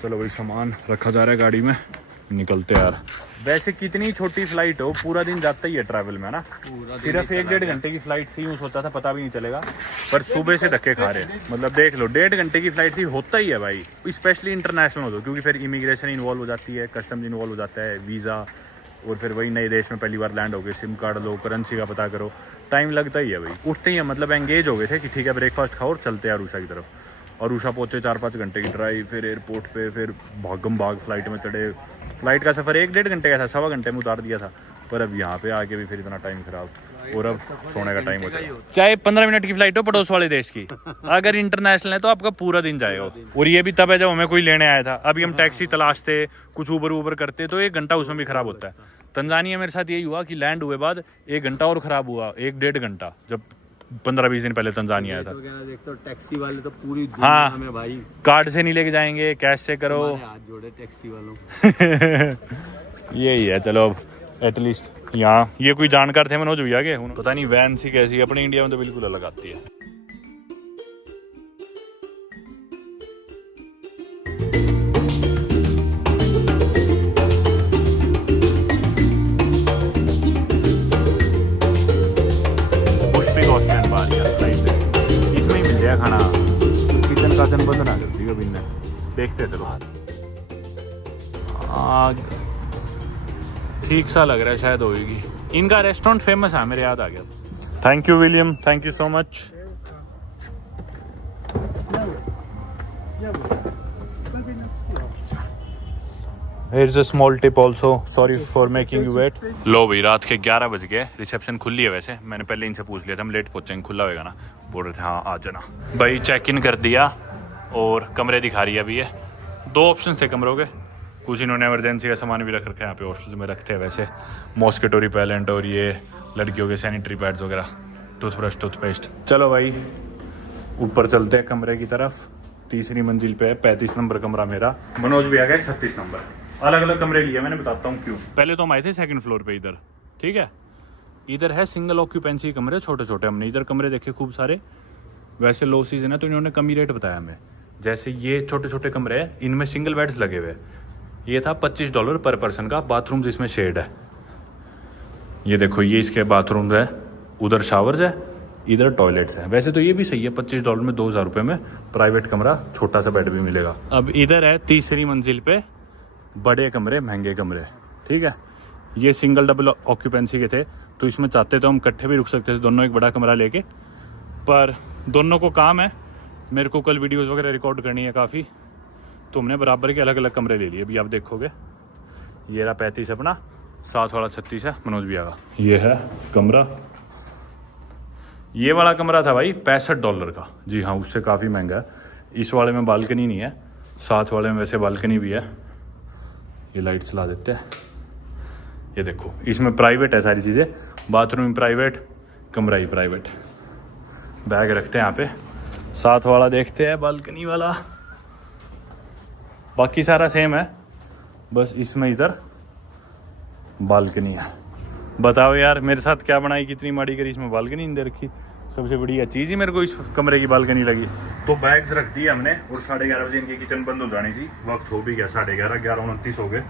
चलो भाई सामान रखा जा रहा है गाड़ी में, निकलते यार। वैसे कितनी छोटी फ्लाइट हो, पूरा दिन जाता ही है ट्रैवल में ना, सिर्फ 1-1.5 घंटे की फ्लाइट थी, यूँ सोचता था पता भी नहीं चलेगा, पर सुबह से धक्के खा रहे हैं। मतलब देख लो 1.5 घंटे की फ्लाइट थी, होता ही है भाई, स्पेशली इंटरनेशनल हो तो, क्योंकि फिर इमिग्रेशन इन्वॉल्व हो जाती है, कस्टम्स इन्वॉल्व हो जाता है, वीज़ा, और फिर वही नए देश में पहली बार लैंड हो गए, सिम कार्ड लो, करेंसी का पता करो, टाइम लगता ही है भाई। उठते ही मतलब एंगेज हो गए थे कि ठीक है ब्रेकफास्ट खाओ और चलते हैं अरूषा की तरफ। अरूषा पहुँचे 4-5 घंटे की ड्राइव, फिर एयरपोर्ट पे, फिर भागम भाग फ्लाइट में चढ़े। फ्लाइट का सफ़र 1-1.5 घंटे का था, 1.25 घंटे में उतार दिया था, पर अब यहाँ पे आके भी फिर इतना टाइम खराब, और अब सोने का टाइम हो जाएगा। चाहे 15 मिनट की फ्लाइट हो पड़ोस वाले देश की, अगर इंटरनेशनल है तो आपका पूरा दिन जाएगा। और ये भी तब है जब हमें कोई लेने आया था, अभी हम टैक्सी तलाशते, कुछ ऊबर करते तो 1 घंटा उसमें भी खराब होता है। तंजानिया मेरे साथ यही हुआ कि लैंड हुए बाद 1 घंटा और ख़राब हुआ, 1-1.5 घंटा, जब 15-20 दिन पहले तंजानिया आया था। देखते हो टैक्सी वाले तो पूरी दुनिया में भाई कार्ड से नहीं लेके जाएंगे, कैश से करो, हाथ जोड़े टैक्सी वालों। यही है। चलो अब एटलीस्ट यहाँ ये कोई जानकार थे मनोज भैया के, पता नहीं वैन सी कैसी है, अपने इंडिया में तो बिल्कुल अलग आती है। इसमें ही मिल जाए खाना, किचन का बंद ना कर दी अभी ने, देखते चलो। ठीक सा लग रहा है, शायद होगी। इनका रेस्टोरेंट फेमस है, मेरे याद आ गया। Thank you William, thank you so much. Here is a small tip also. Sorry for making you wait. लो भाई रात के 11 बज गए, रिसेप्शन खुली है वैसे, मैंने पहले इनसे पूछ लिया था हम लेट पहुंचेंगे, खुला होएगा ना, बोल रहे थे हाँ आ जाना। भाई चेक इन कर दिया और कमरे दिखा रही है अभी। ये 2 ऑप्शन थे कमरों के, कुछ इन्होंने इमरजेंसी का सामान भी रख रखा है, यहाँ पे हॉस्टल में रखते हैं वैसे, मॉस्किटो रिपेलेंट और ये लड़कियों के सैनिटरी पैड्स वगैरह, टूथब्रश, टूथपेस्ट। चलो भाई ऊपर चलते हैं कमरे की तरफ, 3री मंजिल पे है, 35 नंबर कमरा मेरा, मनोज भी आ गया 36 नंबर। अलग अलग कमरे लिए, मैंने बताता हूँ क्यों। पहले तो हम आए थे 2nd फ्लोर पे इधर, ठीक है, इधर है सिंगल ऑक्यूपेंसी कमरे छोटे छोटे, हमने इधर कमरे देखे खूब सारे, वैसे लो सीजन है तो इन्होंने कम ही रेट बताया हमें। जैसे ये छोटे छोटे कमरे हैं, इनमें सिंगल बेड्स लगे हुए, ये था $25 पर पर्सन का, बाथरूम जिसमें शेड है, ये देखो ये इसके बाथरूम है, उधर शावर्स है, इधर टॉयलेट्स है। वैसे तो ये भी सही है, $25 में 2000 रुपये में प्राइवेट कमरा, छोटा सा बेड भी मिलेगा। अब इधर है 3री मंजिल पे बड़े कमरे, महंगे कमरे, ठीक है, ये सिंगल डबल ऑक्यूपेंसी के थे, तो इसमें चाहते तो हम इकट्ठे भी रुक सकते थे दोनों, एक बड़ा कमरा लेके, पर दोनों को काम है, मेरे को कल वीडियोस वगैरह रिकॉर्ड करनी है काफ़ी, तो हमने बराबर के अलग अलग कमरे ले लिए। अभी आप देखोगे ये रहा 35 अपना, साथ वाला 36 है मनोज भैया का। ये है कमरा, ये वाला कमरा था भाई $65 का, जी हाँ उससे काफ़ी महंगा है। इस वाले में बालकनी नहीं है, साथ वाले में वैसे बालकनी भी है। ये लाइट चला देते हैं, ये देखो इसमें प्राइवेट है सारी चीज़ें, बाथरूम प्राइवेट, कमरा ही प्राइवेट, बैग रखते हैं यहाँ पे। साथ वाला देखते हैं बालकनी वाला, बाकी सारा सेम है, बस इसमें इधर बालकनी है। बताओ यार मेरे साथ क्या बनाई, कितनी माड़ी करी, इसमें बालकनी नहीं दे रखी। सबसे बढ़िया चीज़ ही मेरे को इस कमरे की बालकनी लगी। तो बैग्स रख दिए हमने, और 11:30 बजे इनकी किचन बंद हो जानी थी, वक्त हो भी गया 11:30, 11:29 हो गए।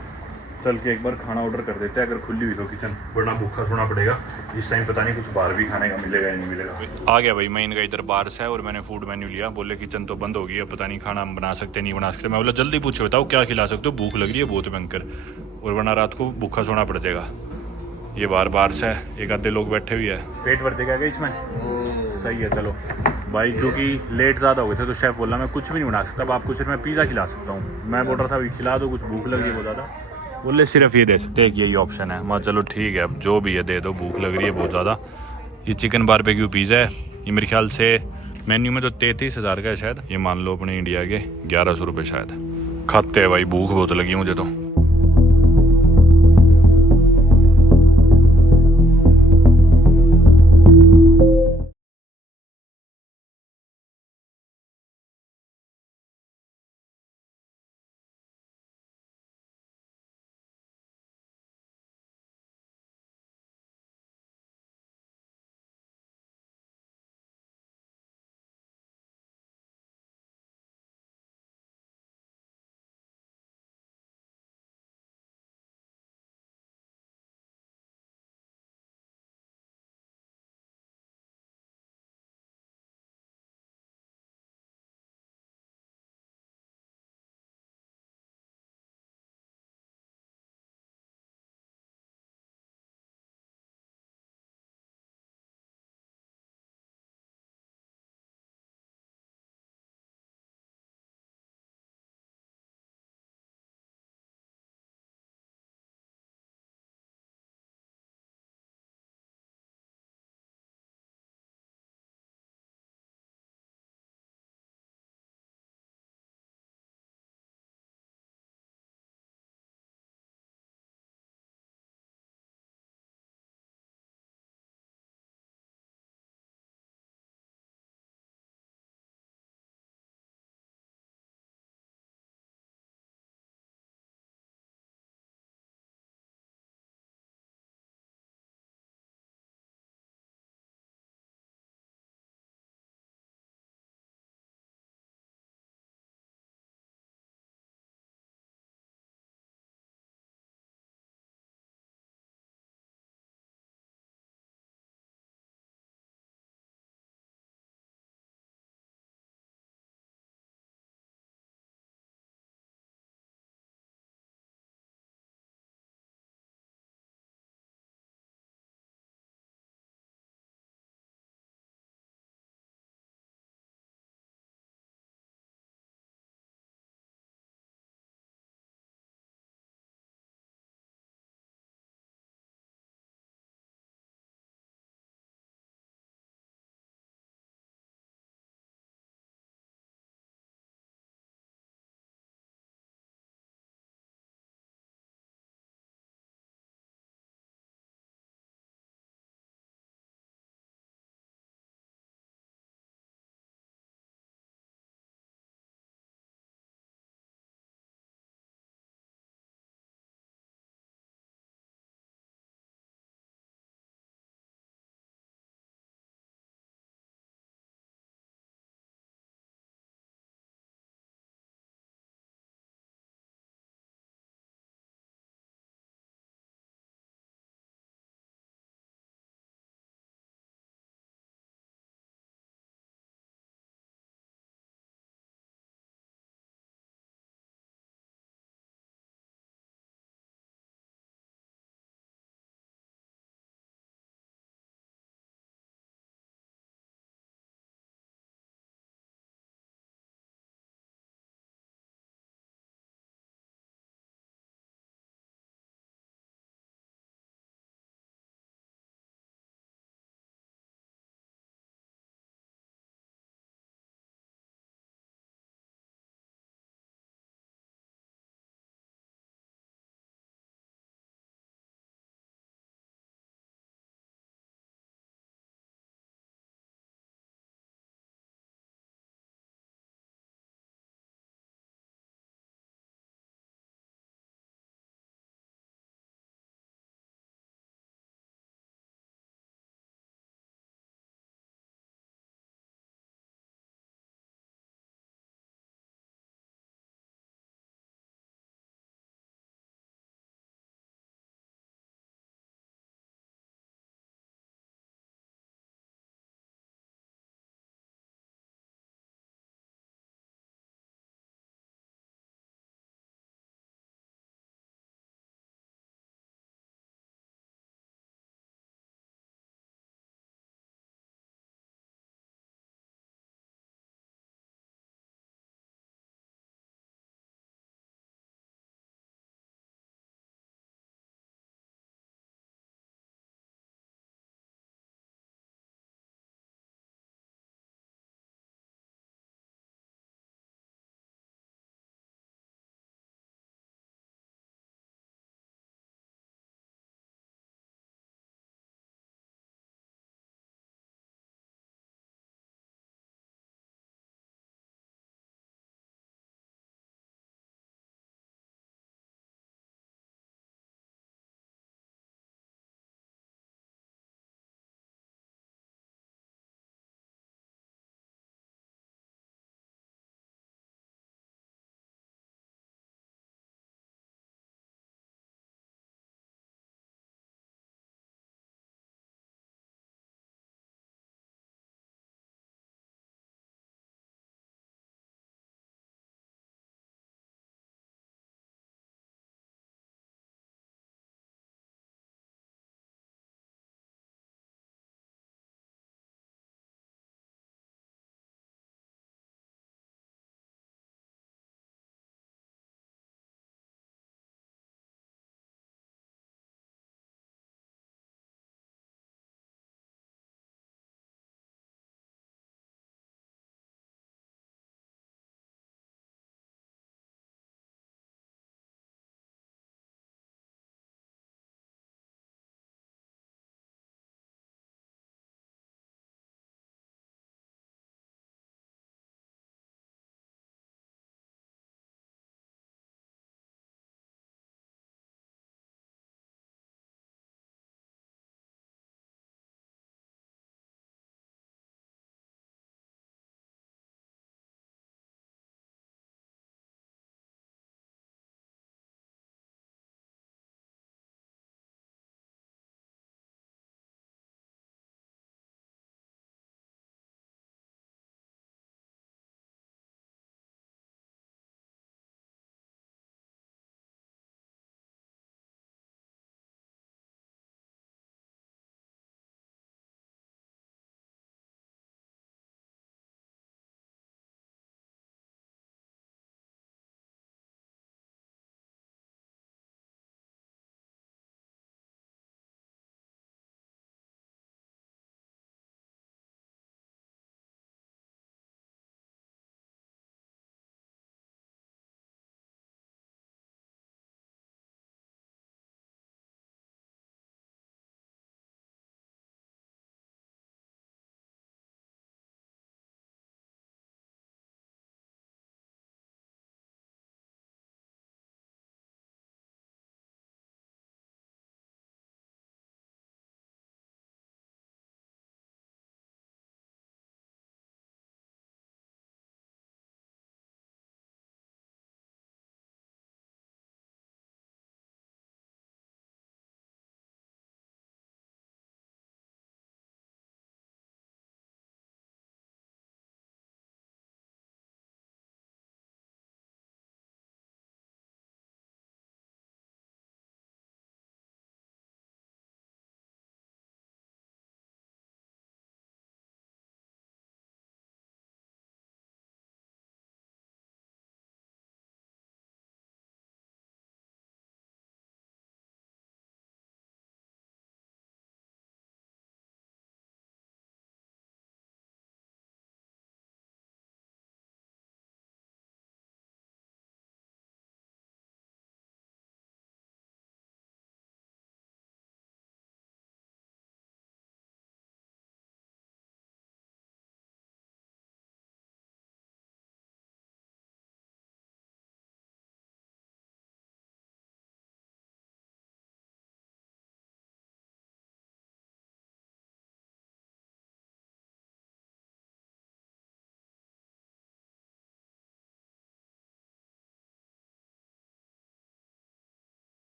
चल के एक बार खाना ऑर्डर कर देते हैं, अगर खुली हुई तो किचन, वरना भूखा सोना पड़ेगा इस टाइम, पता नहीं कुछ बाहर भी खाने का मिलेगा या नहीं मिलेगा। आ गया भाई, मैं इनका इधर बाहर से है और मैंने फूड मेन्यू लिया, बोले किचन तो बंद होगी, अब पता नहीं खाना हम बना सकते नहीं बना सकते। मैं बोला जल्दी पूछे बताओ क्या खिला सकते हो, भूख लग रही है बहुत भयंकर, और वरना रात को भूखा सोना पड़ जाएगा। ये बार से है, एक आधे लोग बैठे हुए हैं, पेट भर देगा क्या इसमें, सही है। चलो भाई क्योंकि लेट ज़्यादा हो गए थे तो शेफ़ बोला मैं कुछ भी नहीं बना सकता, अब आपको सिर्फ मैं पिज़्ज़ा खिला सकता हूँ। मैं बोल रहा था अभी खिला दो, कुछ भूख लग रही है बहुत ज़्यादा, बोले सिर्फ ये दे सकते हैं, यही ऑप्शन है। मैं चलो ठीक है अब जो भी है दे दो, भूख लग रही है बहुत ज़्यादा। ये चिकन बारबेक्यू पिज़्ज़ा है, ये मेरे ख्याल से मेन्यू में तो 33,000 का है शायद, ये मान लो अपने इंडिया के 1100 रुपये शायद। खाते हैं भाई, भूख बहुत लगी मुझे तो।